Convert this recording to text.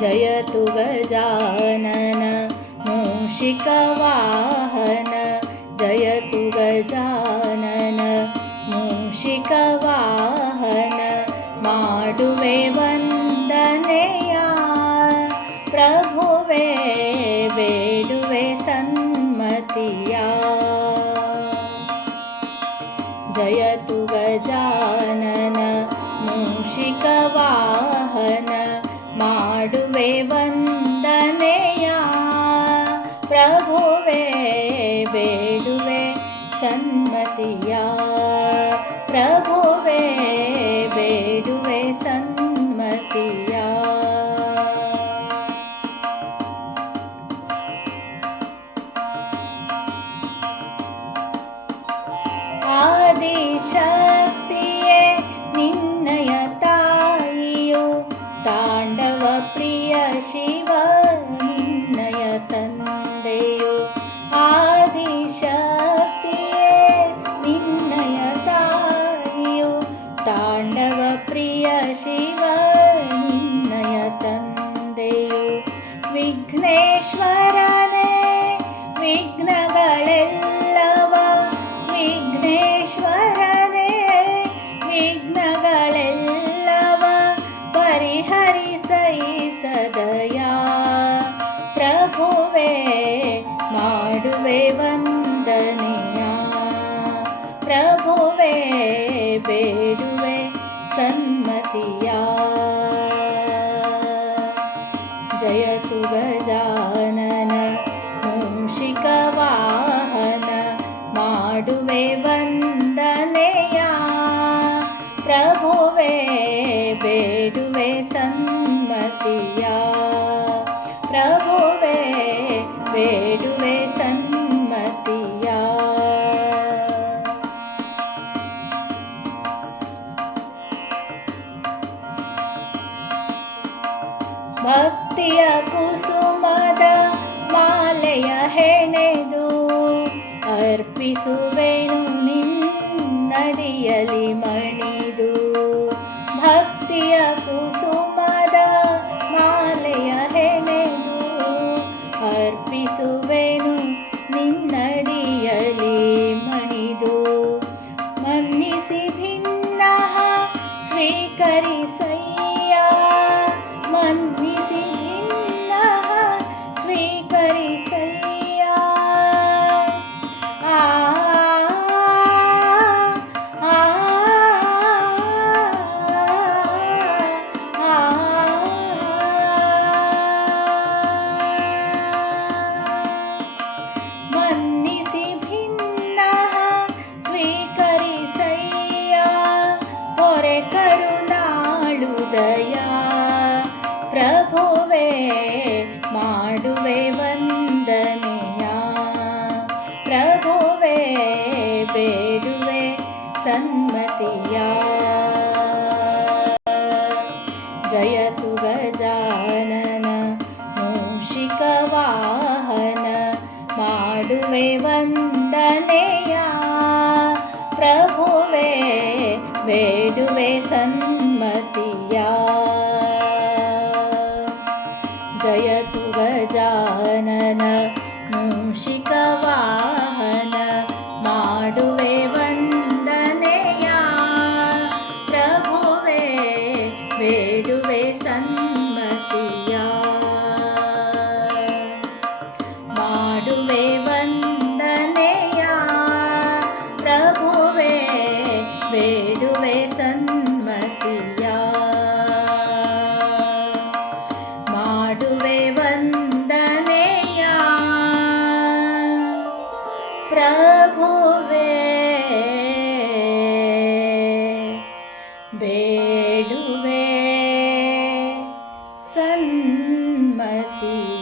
जयतु गजानन मूषिकवाहन जयतु गजानन मूषिकवाहन माडुमे ವಂದನೆಯ ಪ್ರಭುವೇ ಬೇಡುವೆ ಸನ್ಮತಿಯ ಪ್ರಭುವೇ ವಿಘ್ನೇಶ್ವರನೇ ವಿಘ್ನಗಳೆಲ್ಲವ ವಿಘ್ನೇಶ್ವರನೇ ವಿಘ್ನಗಳೆಲ್ಲವ ಪರಿಹರಿಸೈ ಸದಯಾ. ಪ್ರಭುವೇ ಮಾಡುವೆ ವಂದನೆಯ. ಪ್ರಭುವೇ ಬೇಡುವೆ ಸನ್ಮತಿಯ. ಬೇಡುವೆ ಸನ್ಮತಿಯ ಪ್ರಭುವೇ ಬೇಡುವೆ ಸನ್ಮತಿಯ ಭಕ್ತಿಯ ಕುಸುಮದ ಮಾಲೆಯ ಹೆಣೆದು ಅರ್ಪಿಸುವೆನು. जयतु गजानन मूषिकवाहन माडुवे वन्दनेया प्रभुवे वेडुवे सन्मतिया जयतु गजानन मूषिक सर्वे सन्मतिया। मारु वन्दनेया। वे at the